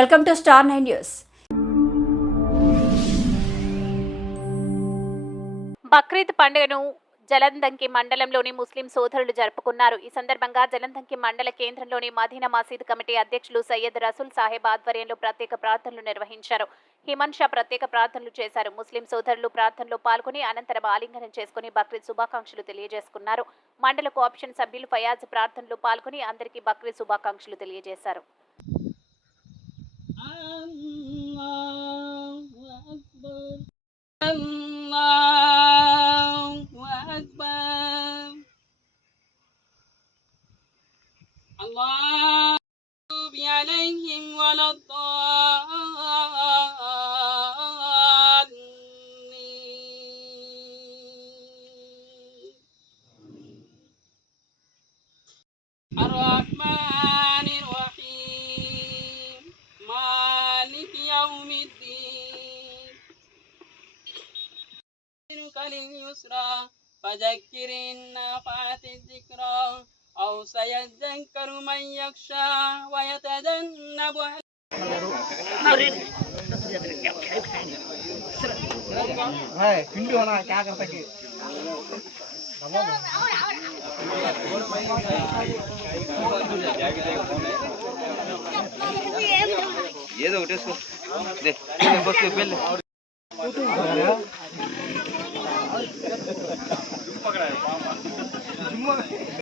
Welcome to star 9 news. Bakrid పండుగను జలంధంకి మండలంలోని ముస్లిం సోదరులు జరుపుకున్నారు. ఈ సందర్భంగా జలంధంకి మండల కేంద్రంలోని మదీనా మసీద్ కమిటీ అధ్యక్షులు సయ్యద్ రసూల్ సాహెబ్ ఆధ్వర్యంలో ప్రత్యేక ప్రార్థనలు నిర్వహించారు. హిమన్ షా ప్రత్యేక ప్రార్థనలు చేశారు. ముస్లిం సోదరులు ప్రార్థనలో పాల్గొని అనంతరం ఆలింగనం చేసుకుని బక్రీద్ శుభాకాంక్షలు తెలియజేసుకున్నారు. మండల కోఆప్షన్ సభ్యులు ఫయాజ్ ప్రార్థనలో పాల్గొని అందరికీ బక్రీద్ శుభాకాంక్షలు తెలియజేశారు. الله عليهم ولا الضالين الرحمن الرحيم مالك يوم الدين لليسرى فذكر إن نفعت الذكرى أو سيذكر من يخشى ويتجنبها ఏదో ఒకటి